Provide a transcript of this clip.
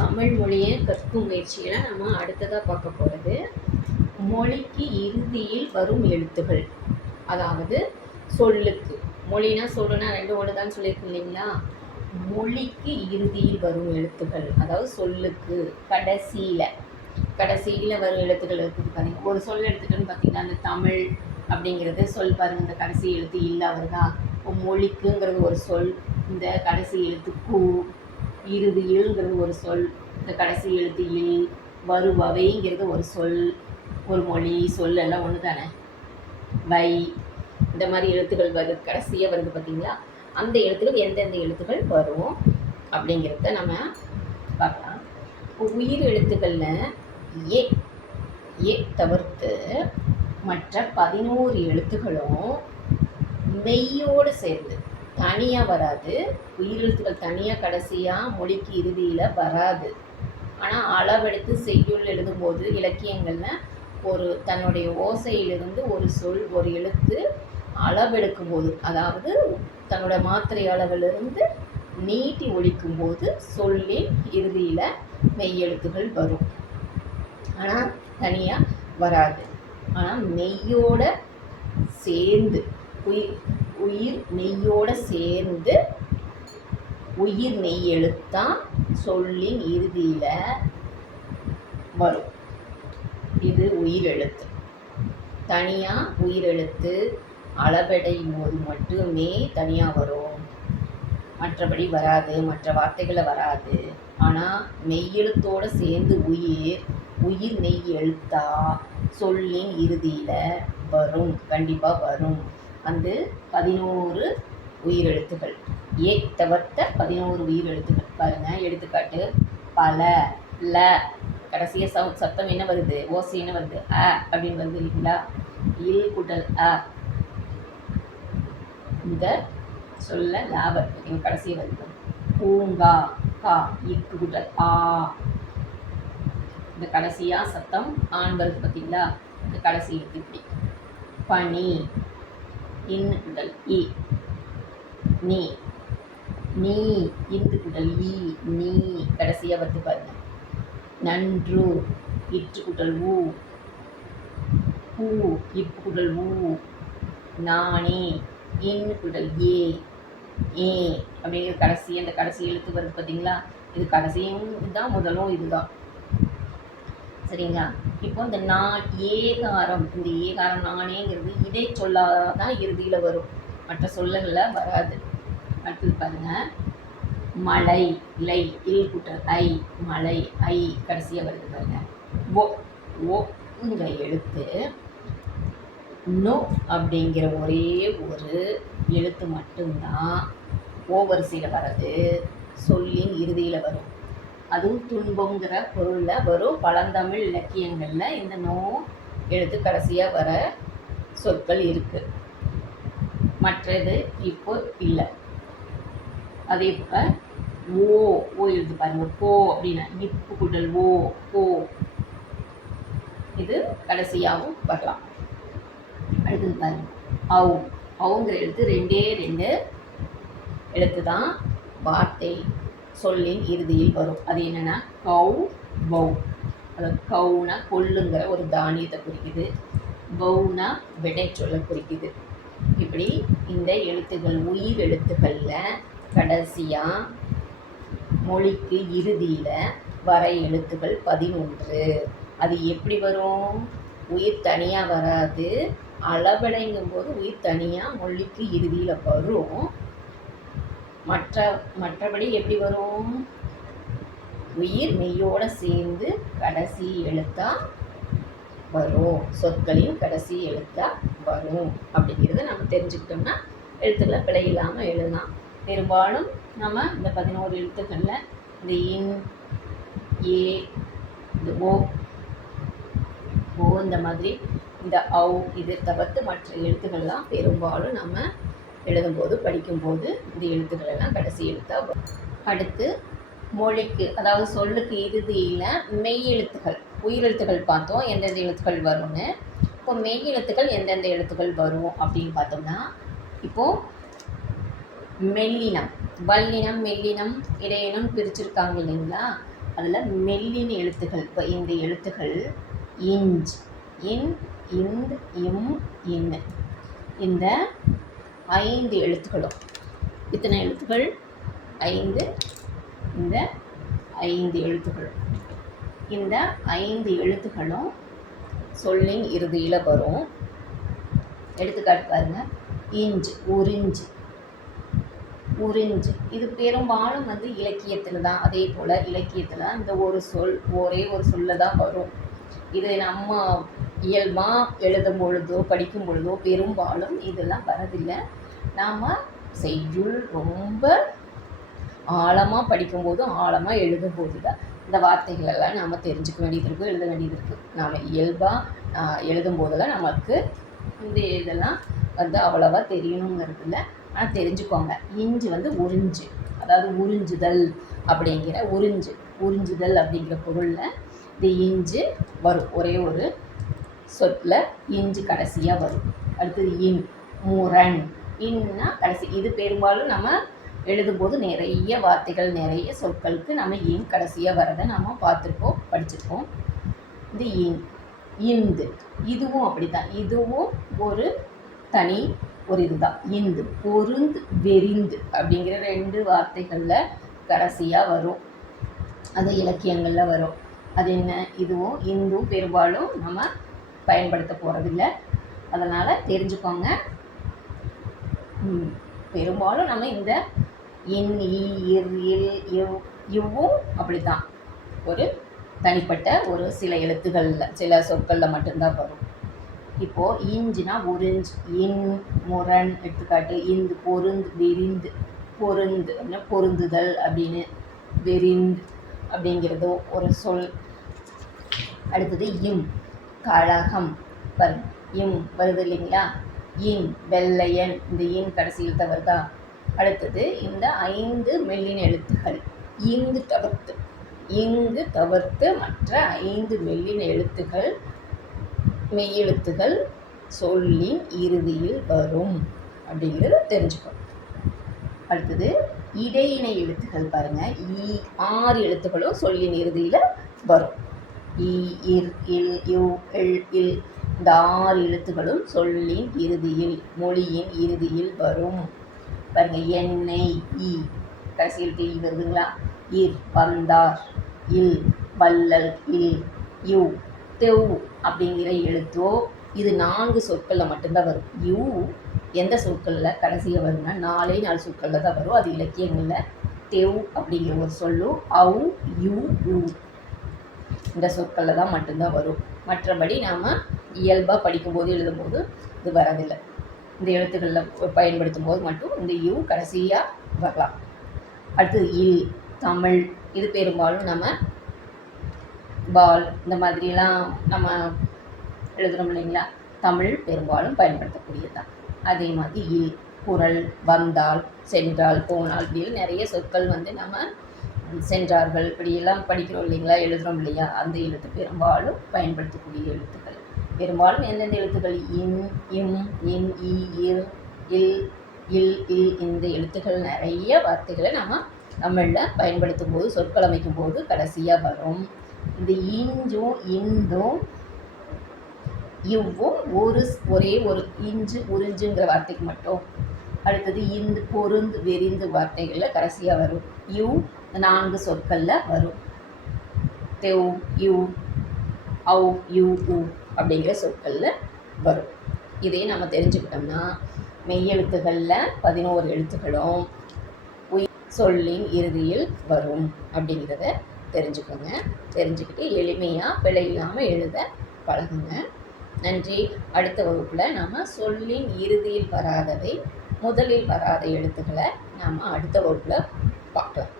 தமிழ் மொழியை கற்கும் முயற்சியில் நம்ம அடுத்ததாக பார்க்க போகிறது மொழிக்கு இறுதியில் வரும் எழுத்துகள். அதாவது சொல்லுக்கு. மொழினா சொல்லுனா ரெண்டு ஒன்று தான் சொல்லியிருக்கு இல்லைங்களா? மொழிக்கு இறுதியில் வரும் எழுத்துக்கள் அதாவது சொல்லுக்கு. கடைசியில். கடைசியில் வரும் எழுத்துக்கள் இருக்குது பாருங்க ஒரு சொல் எழுத்துக்கள்னு பார்த்தீங்கன்னா அந்த தமிழ் அப்படிங்கிறது சொல் பாருங்கள் இந்த கடைசி எழுத்து இல்லா வருதா இப்போ மொழிக்குங்கிறது ஒரு சொல். இந்த கடைசி எழுத்து கூ. இறுதியில்ங்கிறது ஒரு சொல் இந்த கடைசி எழுத்து இல் வருபவைங்கிறது ஒரு சொல் ஒரு மொழி சொல் எல்லாம் ஒன்று தானே வை இந்த மாதிரி எழுத்துக்கள் வருது கடைசியாக வருது பார்த்தீங்களா அந்த எழுத்துக்கள் எந்தெந்த எழுத்துக்கள் வரும் அப்படிங்கிறத நம்ம பார்க்கலாம். இப்போ உயிர் எழுத்துக்களில் ஏ ஏ தவிர்த்து மற்ற பதினோரு எழுத்துக்களும் மெய்யோடு சேர்ந்து தனியாக வராது. உயிரெழுத்துக்கள் தனியாக கடைசியாக மொழிக்கு இறுதியில் வராது. ஆனால் அளவெடுத்து செய்யுள் எழுதும்போது இலக்கியங்களில் ஒரு தன்னுடைய ஓசையிலிருந்து ஒரு சொல் ஒரு எழுத்து அளவெடுக்கும்போது அதாவது தன்னோட மாத்திரை அளவிலிருந்து நீட்டி ஒழிக்கும்போது சொல்லின் இறுதியில் மெய்யெழுத்துகள் வரும். ஆனால் தனியாக வராது. ஆனால் மெய்யோட சேர்ந்து உயிர் உயிர் நெய்யோடு சேர்ந்து உயிர் மெய் எழுத்தா சொல்லின் இறுதியில் வரும். இது உயிர் எழுத்து. தனியாக உயிர் எழுத்து அளவடையும் போது மட்டுமே தனியாக வரும். மற்றபடி வராது மற்ற வார்த்தைகளை வராது. ஆனால் மெய்யெழுத்தோடு சேர்ந்து உயிர் உயிர் மெய் எழுத்தா சொல்லின் இறுதியில் வரும். கண்டிப்பாக வரும். வந்து பதினோரு உயிரெழுத்துகள் ஏ தவிர்த்த பதினோரு உயிரெழுத்துகள் பாருங்கள் எடுத்துக்காட்டு. பல ல கடைசியாக சவு சத்தம் என்ன வருது? ஓசை என்ன வருது? அ அப்படின்னு வருது இல்லைங்களா? இல் குடல் அ. இந்த சொல்ல லாபம். எங்கள் கடைசியை வருது. பூங்கா கா இக்கு குட்டல் ஆ. இந்த கடைசியாக சத்தம் ஆண் வருது பார்த்தீங்களா இந்த கடைசி இப்படி. பனி இன்னு குடல் இ. நீ. நீ இந்து குடல் ஈ நீ. கடைசியாக வந்து பாருங்க. நன்று. இற்று குடல் ஊ. பூ இப்பு குடல் ஊ. நானே. இன்னு குடல் ஏ. ஏ. அப்படிங்கிற கடைசி அந்த கடைசி எழுத்து வருது பார்த்தீங்களா இது கடைசியும் இதுதான் முதலும் இதுதான். சரிங்களா? இப்போ இந்த நான் ஏகாரம் இந்த ஏகாரம் நானேங்கிறது இதை சொல்லாதான் இறுதியில் வரும். மற்ற சொல்லங்களில் வராது. அடுத்தது பாருங்க. மலை லை இல் குட்டல் ஐ மலை ஐ கடைசியாக வருது பாருங்க. ஓ ஓங்கிற எழுத்து. நோ அப்படிங்கிற ஒரே ஒரு எழுத்து மட்டும்தான் ஓவரிசையில் வர்றது. சொல்லின் இறுதியில் வரும். அதுவும் துன்பங்கிற பொருளில் வரும். பழந்தமிழ் இலக்கியங்களில் இந்த நோ எழுத்து கடைசியாக வர சொற்கள் இருக்குது மற்றது இப்போ இல்லை. அதே போல் ஓ ஓ எழுது பாருங்க. போ அப்படின்னா இப்பு குடல் ஓ போ. இது கடைசியாகவும் வரலாம். அடுத்தது பாருங்க. அவு அவுங்கிற எழுத்து ரெண்டே ரெண்டு எழுத்து தான் வார்த்தை. சொல்லின் இறுதியில் வரும். அது என்னென்னா கவு பவு அதாவது கவுனா கொல்லுங்கிற ஒரு தானியத்தை குறிக்குது. பவுனா விடை சொல்ல குறிக்குது. இப்படி இந்த எழுத்துக்கள் உயிர் எழுத்துக்களில் கடைசியாக மொழிக்கு இறுதியில் வர எழுத்துக்கள் பதினொன்று. அது எப்படி வரும்? உயிர் தனியாக வராது. அளவடைங்கும் போது உயிர் தனியாக மொழிக்கு இறுதியில் வரும். மற்ற மற்றபடி எப்படி வரும்? உயிர் மெய்யோடு சேர்ந்து கடைசி எழுத்தா வரும். சொற்களையும் கடைசி எழுத்தா வரும் அப்படிங்கிறத நம்ம தெரிஞ்சுக்கிட்டோம்னா எழுத்துக்களை பிழை இல்லாமல் எழுதலாம். பெரும்பாலும் நம்ம இந்த பதினோரு எழுத்துக்களில் இந்த இன் ஏ இந்த ஓ ஓ இந்த மாதிரி இந்த ஔ இது தவிர்த்து மற்ற எழுத்துக்கள்லாம் பெரும்பாலும் நம்ம எழுதும்போது படிக்கும்போது இந்த எழுத்துக்கள் எல்லாம் கடைசி எழுத்தாக வரும். அடுத்து மொழிக்கு அதாவது சொல்லுக்கு இறுதியில் மெய் எழுத்துக்கள் உயிரெழுத்துக்கள் பார்த்தோம் எந்தெந்த எழுத்துக்கள் வரும்னு. இப்போ மெய் எழுத்துக்கள் எந்தெந்த எழுத்துக்கள் வரும் அப்படின்னு பார்த்தோம்னா இப்போது மெல்லினம் வல்லினம் மெல்லினம் இடையினம் பிரிச்சிருக்காங்க இல்லைங்களா? அதில் மெல்லின எழுத்துகள் இப்போ இந்த எழுத்துகள் இஞ்ச் இன் இந்த் இம் இன் இந்த ஐந்து எழுத்துக்களும். இத்தனை எழுத்துக்கள்? ஐந்து. இந்த ஐந்து எழுத்துக்கள். இந்த ஐந்து எழுத்துக்களும் சொல்லின் இறுதியில் வரும். எடுத்துக்காட்டு பாருங்கள் இஞ்சு உறிஞ்சு. உறிஞ்சு. இது பெரும்பாலும் வந்து இலக்கியத்தில் தான். அதே போல் இலக்கியத்தில் தான் இந்த ஒரு சொல் ஒரே ஒரு சொல்ல தான் வரும். இது நம்ம இயல்பாக எழுதும் பொழுதோ படிக்கும் பொழுதோ பெரும்பாலும் இதெல்லாம் வரதில்லை. நாம் செய்யுள் ரொம்ப ஆழமாக படிக்கும்போதும் ஆழமாக எழுதும்போது தான் இந்த வார்த்தைகளெல்லாம் நாம் தெரிஞ்சுக்க வேண்டியது இருக்குது எழுத வேண்டியது இருக்குது நாம் இயல்பாக எழுதும் போதெல்லாம் நமக்கு இந்த இதெல்லாம் வந்து அவ்வளோவா தெரியணுங்கிறது இல்லை ஆனால் தெரிஞ்சுக்கோங்க. இஞ்சி வந்து உறிஞ்சு. அதாவது உறிஞ்சுதல் அப்படிங்கிற உறிஞ்சு. உறிஞ்சுதல் அப்படிங்கிற பொருளில் இந்த இஞ்சு வரும். ஒரே ஒரு சொற்ல இஞ்சு கடைசியாக வரும். அடுத்தது இன் முரண். இன்னா கடைசி. இது பெரும்பாலும் நம்ம எழுதும்போது நிறைய வார்த்தைகள் நிறைய சொற்களுக்கு நம்ம இன் கடைசியாக வரதை நம்ம பார்த்துருப்போம் படிச்சிருப்போம். இந்த இன். இந்து. இதுவும் அப்படித்தான். இதுவும் ஒரு தனி ஒரு இதுதான். இந்து. பொருந்து வெறிந்து அப்படிங்கிற ரெண்டு வார்த்தைகளில் கடைசியாக வரும். அது இலக்கியங்களில் வரும். அது என்ன? இதுவும் இந்தும் பெரும்பாலும் நம்ம பயன்படுத்த போகிறதில்ல அதனால் தெரிஞ்சுக்கோங்க. பெரும்பாலும் நம்ம இந்த இன் இவ்வும் அப்படித்தான். ஒரு தனிப்பட்ட ஒரு சில எழுத்துக்களில் சில சொற்களில் மட்டும்தான் வரும். இப்போது இஞ்சுனா உறிஞ்சு இன் முரண் எடுத்துக்காட்டு இந்து பொருந்து விரிந்து பொருந்து அப்படின்னா பொருந்துதல் அப்படின்னு விரிந்து அப்படிங்கிறதோ ஒரு சொல். அடுத்தது இம். கழகம். பாருங்க இம் வருது இல்லைங்களா? இன் வெள்ளையன் இந்த இன் கடைசியில் தான் அடுத்தது இந்த ஐந்து மெல்லின எழுத்துக்கள். இங்கு தவிர்த்து இங்கு தவிர்த்து மற்ற ஐந்து மெல்லின எழுத்துக்கள் மெய்யெழுத்துகள் சொல்லின் இறுதியில் வரும் அப்படிங்கிறத தெரிஞ்சுக்கணும். அடுத்தது இடையினை எழுத்துக்கள் பாருங்கள் இ ஆறு எழுத்துக்களும் சொல்லின் இறுதியில் வரும். இ இர் இல் யு எல் இல் இந்த ஆறு எழுத்துக்களும் சொல்லின் இறுதியில் மொழியின் இறுதியில் வரும். பாருங்க எண்ணெய் ஈ கடைசியில் டி வருதுங்களா? இர் வந்தார் இல் வள்ளல் இல் யு தெவ் அப்படிங்கிற எழுத்தோ இது நான்கு சொற்களில் மட்டும்தான் வரும். யூ எந்த சொற்களில் கடைசியாக வரும்னா நாலே நாலு சொற்களில் தான் வரும். அது இலக்கியங்களில் தெவ் அப்படிங்கிற ஒரு சொல்லும். அவு யூ யூ. இந்த சொற்களில் தான் மட்டும்தான் வரும். மற்றபடி நாம் இயல்பாக படிக்கும்போது எழுதும்போது இது வரதில்லை. இந்த எழுத்துக்களில் பயன்படுத்தும் போது மட்டும் இந்த யூ கடைசியாக வரலாம். அடுத்து இல் தமிழ் இது பெரும்பாலும் நம்ம பால் இந்த மாதிரிலாம் நம்ம எழுதுகிறோம் இல்லைங்களா? தமிழ் பெரும்பாலும் பயன்படுத்தக்கூடியது தான் அதே மாதிரி இல் குரல் வந்தால் சென்றால் போனால் இப்படின்னு நிறைய சொற்கள் வந்து நம்ம சென்றார்கள். இப்படியெல்லாம் படிக்கிறோம் இல்லைங்களா? எழுதுகிறோம் இல்லையா? அந்த எழுத்து பெரும்பாலும் பயன்படுத்தக்கூடிய எழுத்துக்கள். பெரும்பாலும் எந்தெந்த எழுத்துக்கள்? இன் இம் இன் இ இர் இல் இல் இல் இந்த எழுத்துக்கள் நிறைய வார்த்தைகளை நம்ம தமிழில் பயன்படுத்தும் போது சொற்கள் அமைக்கும் போது கடைசியாக வரும். இந்த இஞ்சும் இந்தும் இவ்வும் ஒரு ஒரே ஒரு இஞ்சு உறிஞ்சுங்கிற வார்த்தைக்கு மட்டும். அடுத்தது இந்து பொருந்து வெறிந்து வார்த்தைகளில் கடைசியாக வரும். யூ நான்கு சொற்களில் வரும். தெவ் யூ ஔ யூ உ அப்படிங்கிற சொற்களில் வரும். இதே நம்ம தெரிஞ்சுக்கிட்டோம்னா மெய்யெழுத்துகளில் பதினோரு எழுத்துக்களும் உயிர் சொல்லின் இறுதியில் வரும் அப்படிங்கிறத தெரிஞ்சுக்கோங்க. தெரிஞ்சுக்கிட்டு எளிமையாக பிழை இல்லாமல் எழுத பழகுங்க. நன்றி. அடுத்த வகுப்பில் நாம் சொல்லின் இறுதியில் வராதவை முதலில் வராத எழுத்துக்களை நாம் அடுத்த வகுப்பில் பார்க்கலாம்.